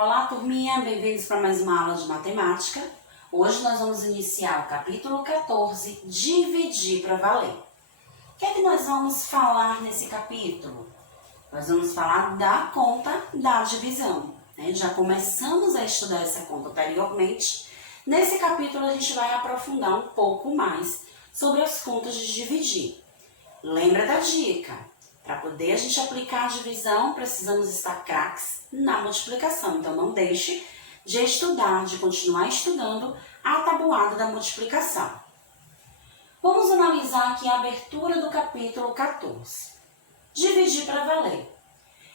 Olá, turminha! Bem-vindos para mais uma aula de matemática. Hoje nós vamos iniciar o capítulo 14, Dividir para valer. O que é que nós vamos falar nesse capítulo? Nós vamos falar da conta da divisão, né? Já começamos a estudar essa conta anteriormente. Nesse capítulo a gente vai aprofundar um pouco mais sobre as contas de dividir. Lembra da dica? Para poder a gente aplicar a divisão, precisamos estar craques na multiplicação. Então, não deixe de estudar, de continuar estudando a tabuada da multiplicação. Vamos analisar aqui a abertura do capítulo 14. Dividir para valer.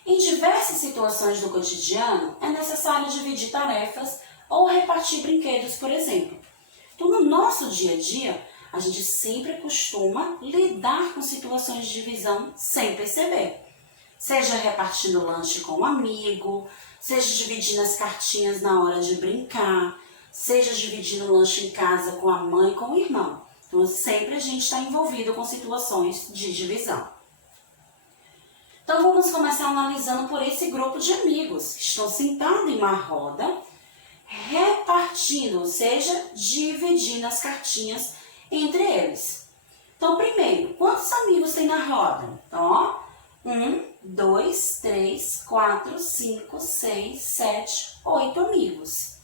Em diversas situações do cotidiano, é necessário dividir tarefas ou repartir brinquedos, por exemplo. Então, no nosso dia a dia, a gente sempre costuma lidar com situações de divisão sem perceber. Seja repartindo lanche com um amigo, seja dividindo as cartinhas na hora de brincar, seja dividindo o lanche em casa com a mãe e com o irmão. Então, sempre a gente está envolvido com situações de divisão. Então, vamos começar analisando por esse grupo de amigos que estão sentados em uma roda, repartindo, ou seja, dividindo as cartinhas entre eles. Então, primeiro, quantos amigos tem na roda? Então, ó, 1, 2, 3, 4, 5, 6, 7, 8 amigos.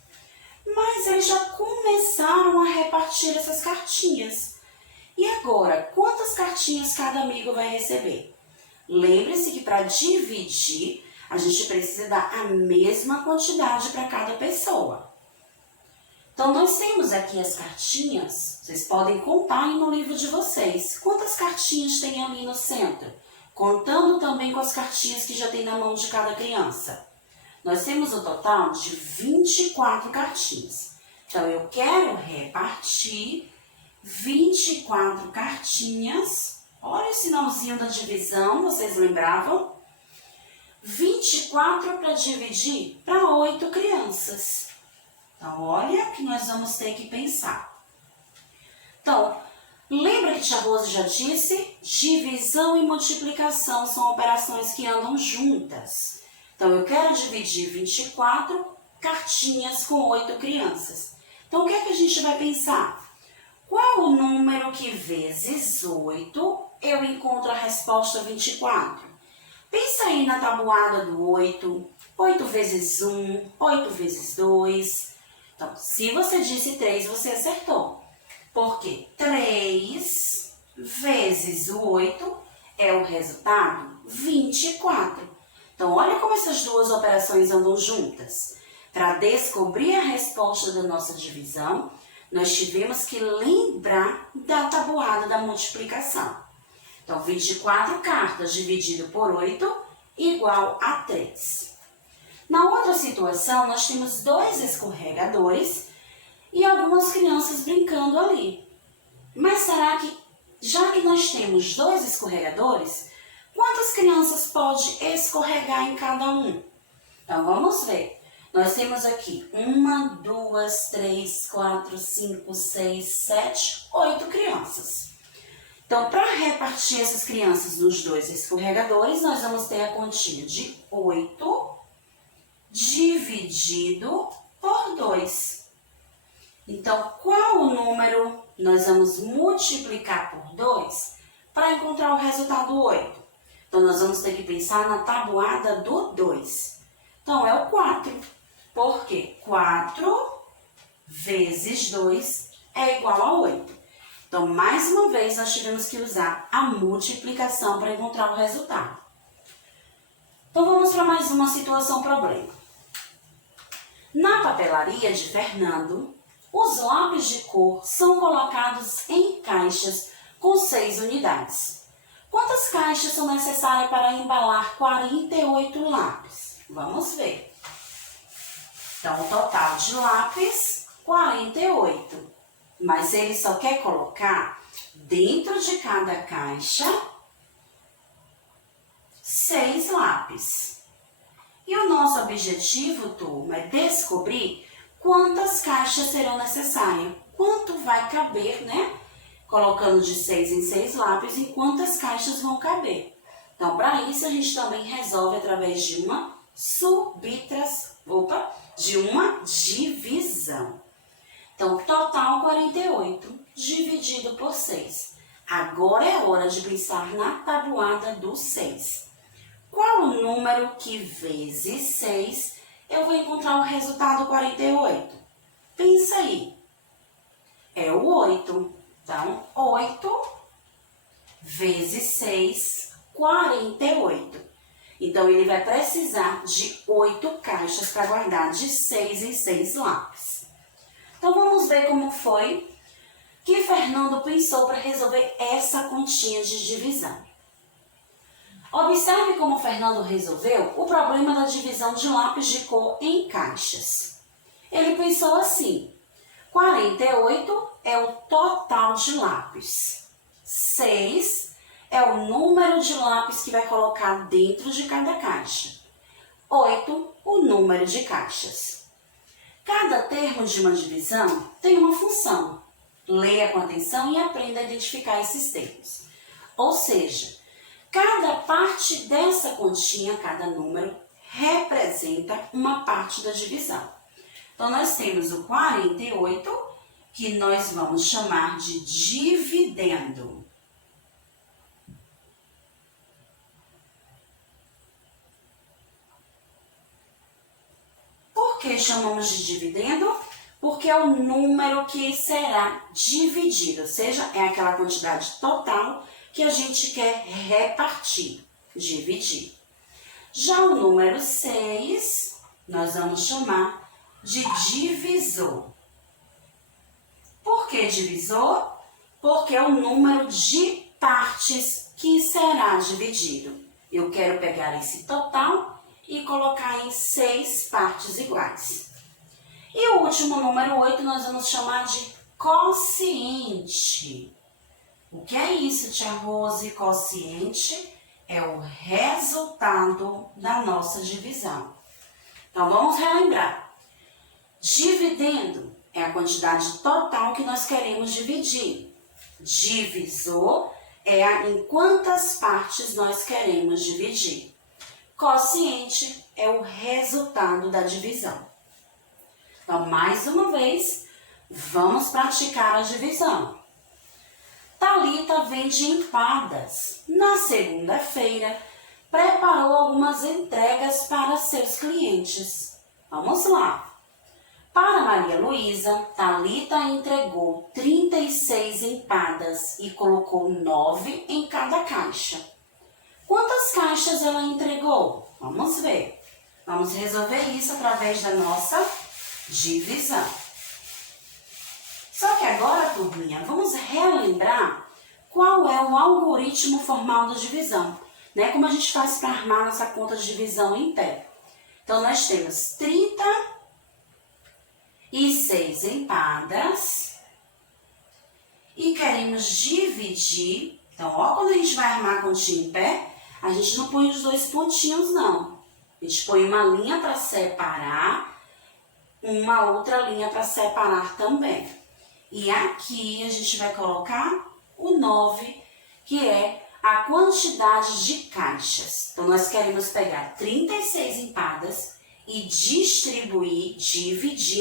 Mas eles já começaram a repartir essas cartinhas. E agora, quantas cartinhas cada amigo vai receber? Lembre-se que para dividir, a gente precisa dar a mesma quantidade para cada pessoa. Então, nós temos aqui as cartinhas, vocês podem contar aí no livro de vocês. Quantas cartinhas tem ali no centro? Contando também com as cartinhas que já tem na mão de cada criança. Nós temos um total de 24 cartinhas. Então, eu quero repartir 24 cartinhas. Olha o sinalzinho da divisão, vocês lembravam? 24 para dividir para 8 crianças. Então, olha que nós vamos ter que pensar. Então, lembra que tia Rose já disse? Divisão e multiplicação são operações que andam juntas. Então, eu quero dividir 24 cartinhas com 8 crianças. Então, o que é que a gente vai pensar? Qual o número que vezes 8 eu encontro a resposta 24? Pensa aí na tabuada do 8. 8 vezes 1, 8 vezes 2... Então, se você disse 3, você acertou. Porque 3 vezes o 8 é o resultado 24. Então, olha como essas duas operações andam juntas. Para descobrir a resposta da nossa divisão, nós tivemos que lembrar da tabuada da multiplicação. Então, 24 cartas dividido por 8 igual a 3. Na outra situação, nós temos 2 escorregadores e algumas crianças brincando ali. Mas será que, já que nós temos 2 escorregadores, quantas crianças pode escorregar em cada um? Então, vamos ver. Nós temos aqui 1, 2, 3, 4, 5, 6, 7, 8 crianças. Então, para repartir essas crianças nos 2 escorregadores, nós vamos ter a quantia de 8 dividido por 2. Então, qual o número nós vamos multiplicar por 2 para encontrar o resultado 8? Então, nós vamos ter que pensar na tabuada do 2. Então, é o 4. Por quê? 4 vezes 2 é igual a 8. Então, mais uma vez, nós tivemos que usar a multiplicação para encontrar o resultado. Então, vamos para mais uma situação problema. Na papelaria de Fernando, os lápis de cor são colocados em caixas com 6 unidades. Quantas caixas são necessárias para embalar 48 lápis? Vamos ver. Então, o total de lápis, 48. Mas ele só quer colocar dentro de cada caixa 6 lápis. E o nosso objetivo, turma, é descobrir quantas caixas serão necessárias. Quanto vai caber, né? Colocando de 6 em 6 lápis, em quantas caixas vão caber. Então, para isso, a gente também resolve através de uma de uma divisão. Então, total 48 dividido por 6. Agora é hora de pensar na tabuada do 6. Qual o número que vezes 6 eu vou encontrar o resultado 48? Pensa aí. É o 8. Então, 8 vezes 6, 48. Então, ele vai precisar de 8 caixas para guardar de 6 em 6 lápis. Então, vamos ver como foi que Fernando pensou para resolver essa continha de divisão. Observe como Fernando resolveu o problema da divisão de lápis de cor em caixas. Ele pensou assim: 48 é o total de lápis. 6 é o número de lápis que vai colocar dentro de cada caixa. 8, o número de caixas. Cada termo de uma divisão tem uma função. Leia com atenção e aprenda a identificar esses termos. Ou seja, cada parte dessa continha, cada número, representa uma parte da divisão. Então, nós temos o 48, que nós vamos chamar de dividendo. Por que chamamos de dividendo? Porque é o número que será dividido, ou seja, é aquela quantidade total que a gente quer repartir, dividir. Já o número 6, nós vamos chamar de divisor. Por que divisor? Porque é o número de partes que será dividido. Eu quero pegar esse total e colocar em 6 partes iguais. E o último número 8 nós vamos chamar de quociente. O que é isso, tia Rose? Quociente é o resultado da nossa divisão. Então, vamos relembrar. Dividendo é a quantidade total que nós queremos dividir. Divisor é em quantas partes nós queremos dividir. Quociente é o resultado da divisão. Então, mais uma vez, vamos praticar a divisão. Thalita vende empadas. Na segunda-feira, preparou algumas entregas para seus clientes. Vamos lá. Para Maria Luísa, Thalita entregou 36 empadas e colocou 9 em cada caixa. Quantas caixas ela entregou? Vamos ver. Vamos resolver isso através da nossa divisão. Só que agora, turminha, vamos relembrar qual é o algoritmo formal da divisão, né? Como a gente faz para armar nossa conta de divisão em pé. Então, nós temos 36 empadas e queremos dividir. Então, ó, quando a gente vai armar a continha em pé, a gente não põe os dois pontinhos, não. A gente põe uma linha para separar, uma outra linha para separar também. E aqui a gente vai colocar o 9, que é a quantidade de caixas. Então, nós queremos pegar 36 empadas e dividir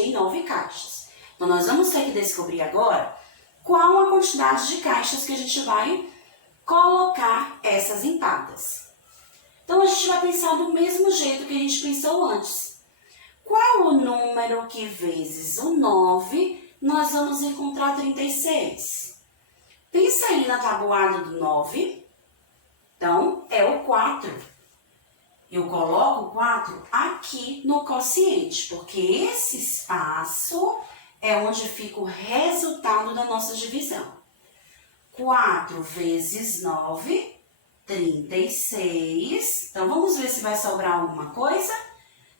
em 9 caixas. Então, nós vamos ter que descobrir agora qual a quantidade de caixas que a gente vai colocar essas empadas. Então, a gente vai pensar do mesmo jeito que a gente pensou antes. Qual o número que vezes o 9 nós vamos encontrar 36? Pensa aí na tabuada do 9. Então, é o 4. Eu coloco o 4 aqui no quociente, porque esse espaço é onde fica o resultado da nossa divisão. 4 vezes 9, 36. Então, vamos ver se vai sobrar alguma coisa.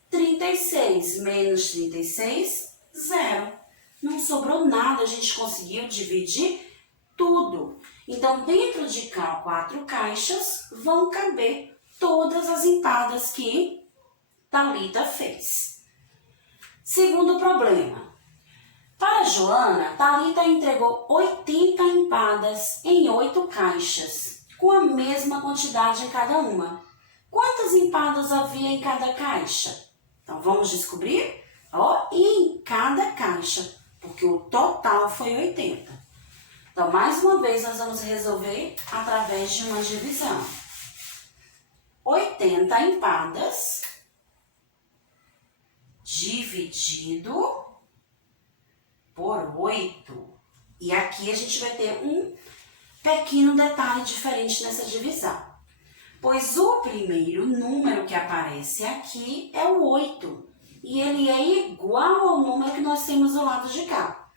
36 menos 36, 0. Não sobrou nada, a gente conseguiu dividir tudo. Então, dentro de 4 caixas, vão caber todas as empadas que Thalita fez. Segundo problema. Para Joana, Thalita entregou 80 empadas em 8 caixas, com a mesma quantidade em cada uma. Quantas empadas havia em cada caixa? Então, vamos descobrir? Ó, e em cada caixa, porque o total foi 80. Então, mais uma vez, nós vamos resolver através de uma divisão. 80 empadas dividido por 8. E aqui a gente vai ter um pequeno detalhe diferente nessa divisão. Pois o primeiro número que aparece aqui é o 8. E ele é igual ao número que nós temos do lado de cá.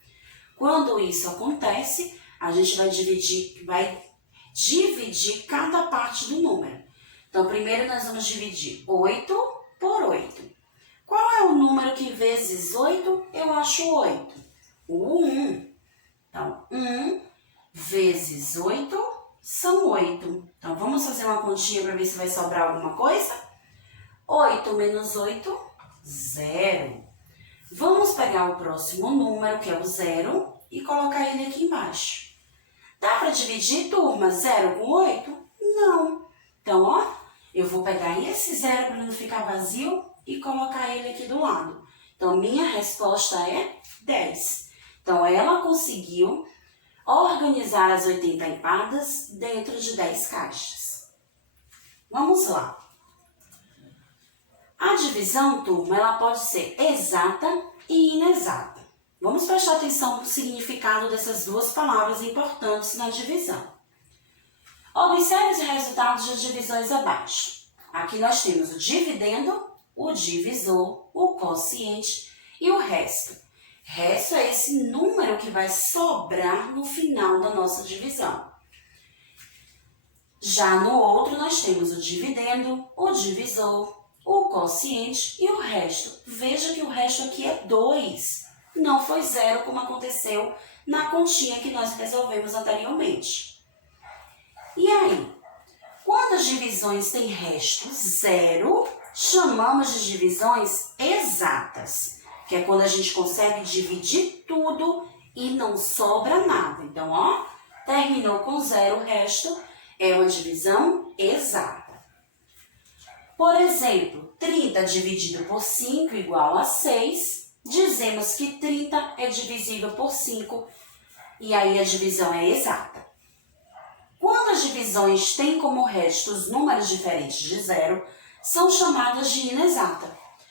Quando isso acontece, a gente vai dividir cada parte do número. Então, primeiro nós vamos dividir 8 por 8. Qual é o número que vezes 8 eu acho 8? O 1. Então, 1 vezes 8 são 8. Então, vamos fazer uma continha para ver se vai sobrar alguma coisa? 8 menos 8, 0. Vamos pegar o próximo número, que é o 0, e colocar ele aqui embaixo. Dá para dividir, turma, 0 com 8? Não. Então, ó, eu vou pegar esse 0 para não ficar vazio e colocar ele aqui do lado. Então, minha resposta é 10. Então, ela conseguiu organizar as 80 empadas dentro de 10 caixas. Vamos lá. A divisão, turma, ela pode ser exata e inexata. Vamos prestar atenção no significado dessas duas palavras importantes na divisão. Observe os resultados das divisões abaixo. Aqui nós temos o dividendo, o divisor, o quociente e o resto. Resto é esse número que vai sobrar no final da nossa divisão. Já no outro, nós temos o dividendo, o divisor, o quociente e o resto. Veja que o resto aqui é 2. Não foi 0, como aconteceu na continha que nós resolvemos anteriormente. E aí, quando as divisões têm resto 0, chamamos de divisões exatas, que é quando a gente consegue dividir tudo e não sobra nada. Então, ó, terminou com 0, o resto é uma divisão exata. Por exemplo, 30 dividido por 5 igual a 6. Dizemos que 30 é divisível por 5 e aí a divisão é exata. Quando as divisões têm como restos números diferentes de 0, são chamadas de inexata,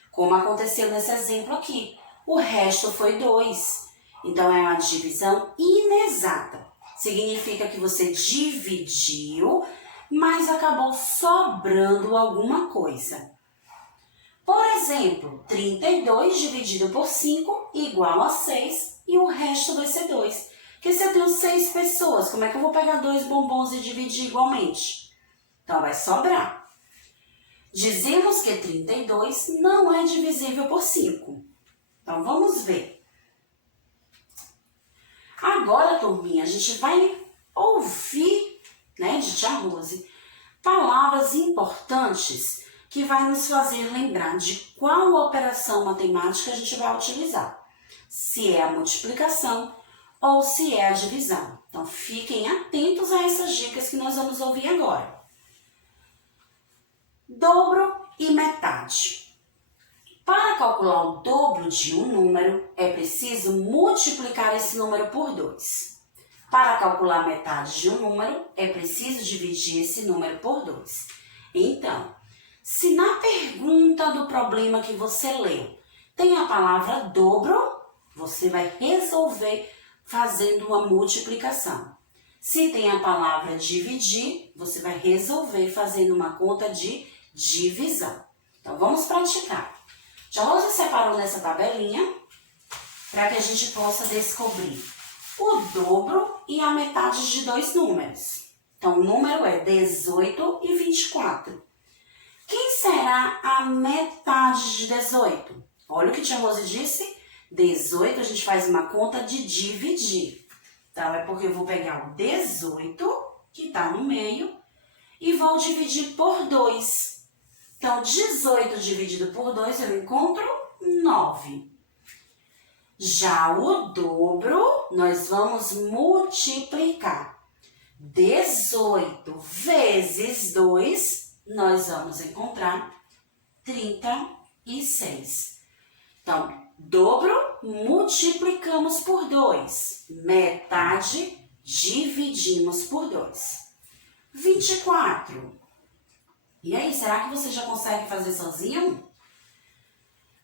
como aconteceu nesse exemplo aqui. O resto foi 2, então é uma divisão inexata. Significa que você dividiu, mas acabou sobrando alguma coisa. Por exemplo, 32 dividido por 5 igual a 6 e o resto vai ser 2. Porque se eu tenho 6 pessoas, como é que eu vou pegar 2 bombons e dividir igualmente? Então, vai sobrar. Dizemos que 32 não é divisível por 5. Então, vamos ver. Agora, turminha, a gente vai ouvir, né, de Tia Rose, palavras importantes que vai nos fazer lembrar de qual operação matemática a gente vai utilizar. Se é a multiplicação ou se é a divisão. Então, fiquem atentos a essas dicas que nós vamos ouvir agora. Dobro e metade. Para calcular o dobro de um número, é preciso multiplicar esse número por 2. Para calcular a metade de um número, é preciso dividir esse número por 2. Então, se na pergunta do problema que você leu tem a palavra dobro, você vai resolver fazendo uma multiplicação. Se tem a palavra dividir, você vai resolver fazendo uma conta de divisão. Então, vamos praticar. Já Rosa separou nessa tabelinha para que a gente possa descobrir o dobro e a metade de 2 números. Então, o número é 18 e 24. Quem será a metade de 18? Olha o que Tia Rose disse. 18 a gente faz uma conta de dividir. Então, é porque eu vou pegar o 18, que está no meio, e vou dividir por 2. Então, 18 dividido por 2, eu encontro 9. Já o dobro, nós vamos multiplicar. 18 vezes 2, nós vamos encontrar 36. Então, dobro, multiplicamos por 2. Metade, dividimos por 2. 24. E aí, será que você já consegue fazer sozinho?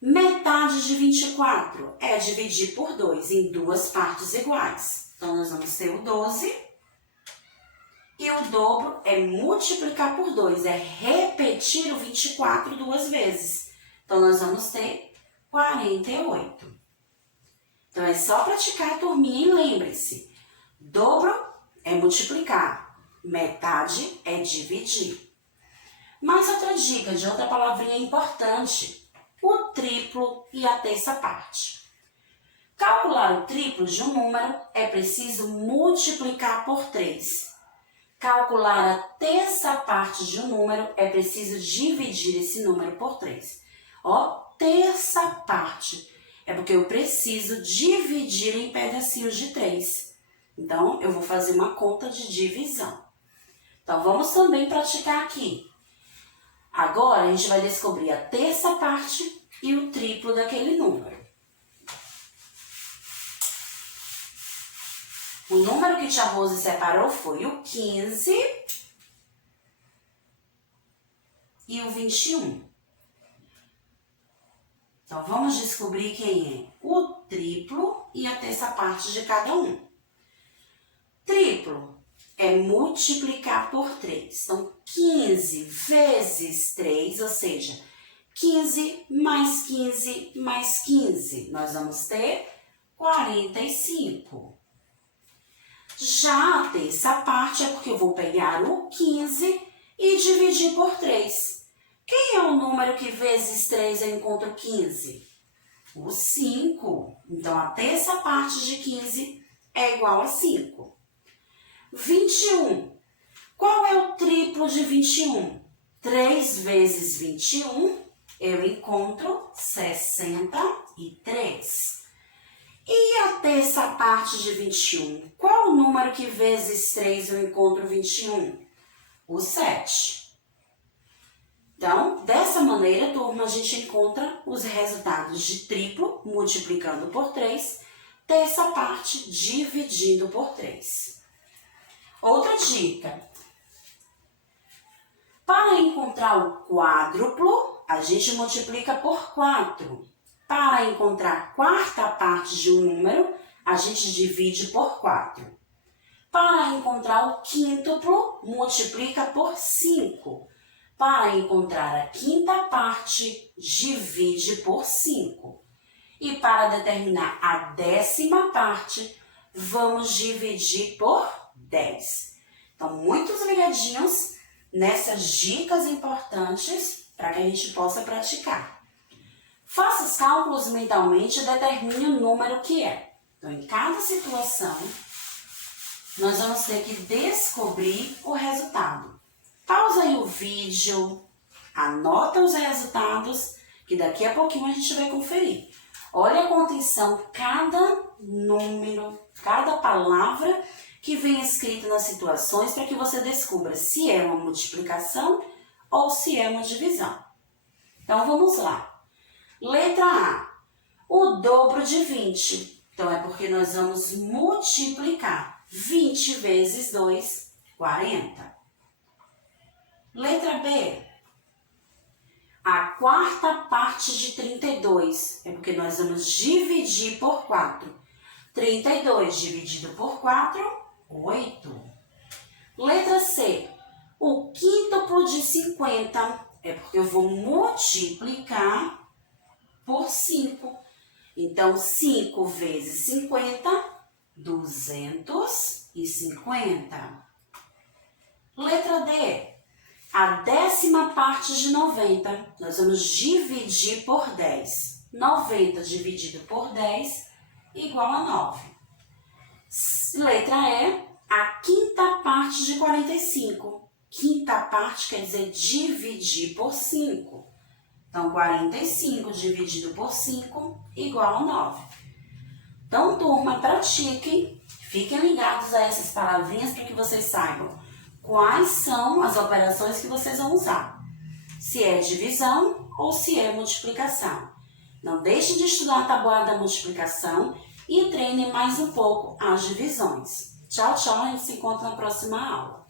Metade de 24 é dividir por 2 em duas partes iguais. Então, nós vamos ter o 12. E o dobro é multiplicar por 2, é repetir o 24 duas vezes. Então, nós vamos ter 48. Então, é só praticar, turminha, e lembre-se. Dobro é multiplicar, metade é dividir. Mais outra dica de outra palavrinha importante, o triplo e a terça parte. Calcular o triplo de um número é preciso multiplicar por 3. Calcular a terça parte de um número é preciso dividir esse número por 3. Ó, terça parte é porque eu preciso dividir em pedacinhos de 3. Então, eu vou fazer uma conta de divisão. Então, vamos também praticar aqui. Agora, a gente vai descobrir a terça parte e o triplo daquele número. O número que tia Rose separou foi o 15 e o 21. Então, vamos descobrir quem é o triplo e a terça parte de cada um. Triplo é multiplicar por 3. Então, 15 vezes 3, ou seja, 15 mais 15 mais 15. Nós vamos ter 45. Já a terça parte é porque eu vou pegar o 15 e dividir por 3. Quem é o número que vezes 3 eu encontro 15? O 5. Então, a terça parte de 15 é igual a 5. 21. Qual é o triplo de 21? 3 vezes 21, eu encontro 63. E a terça parte de 21? Qual o número que vezes 3 eu encontro 21? O 7. Então, dessa maneira, turma, a gente encontra os resultados de triplo, multiplicando por 3, terça parte dividindo por 3. Outra dica. Para encontrar o quádruplo, a gente multiplica por 4. Para encontrar a quarta parte de um número, a gente divide por 4. Para encontrar o quíntuplo, multiplica por 5. Para encontrar a quinta parte, divide por 5. E para determinar a décima parte, vamos dividir por 10. Então, muitos ligadinhos nessas dicas importantes para que a gente possa praticar. Faça os cálculos mentalmente e determine o número que é. Então, em cada situação, nós vamos ter que descobrir o resultado. Pausa aí o vídeo, anota os resultados, que daqui a pouquinho a gente vai conferir. Olha com atenção cada número, cada palavra que vem escrita nas situações para que você descubra se é uma multiplicação ou se é uma divisão. Então, vamos lá. Letra A, o dobro de 20. Então, é porque nós vamos multiplicar 20 vezes 2, 40. Letra B, a quarta parte de 32. É porque nós vamos dividir por 4. 32 dividido por 4, 8. Letra C, o quíntuplo de 50. É porque eu vou multiplicar por 5. Então, 5 vezes 50, 250. Letra D, a décima parte de 90. Nós vamos dividir por 10. 90 dividido por 10 igual a 9. Letra E, a quinta parte de 45. Quinta parte quer dizer dividir por 5. Então, 45 dividido por 5 igual a 9. Então, turma, pratiquem. Fiquem ligados a essas palavrinhas para que vocês saibam quais são as operações que vocês vão usar. Se é divisão ou se é multiplicação. Não deixe de estudar a tabuada da multiplicação e treine mais um pouco as divisões. Tchau, tchau, a gente se encontra na próxima aula.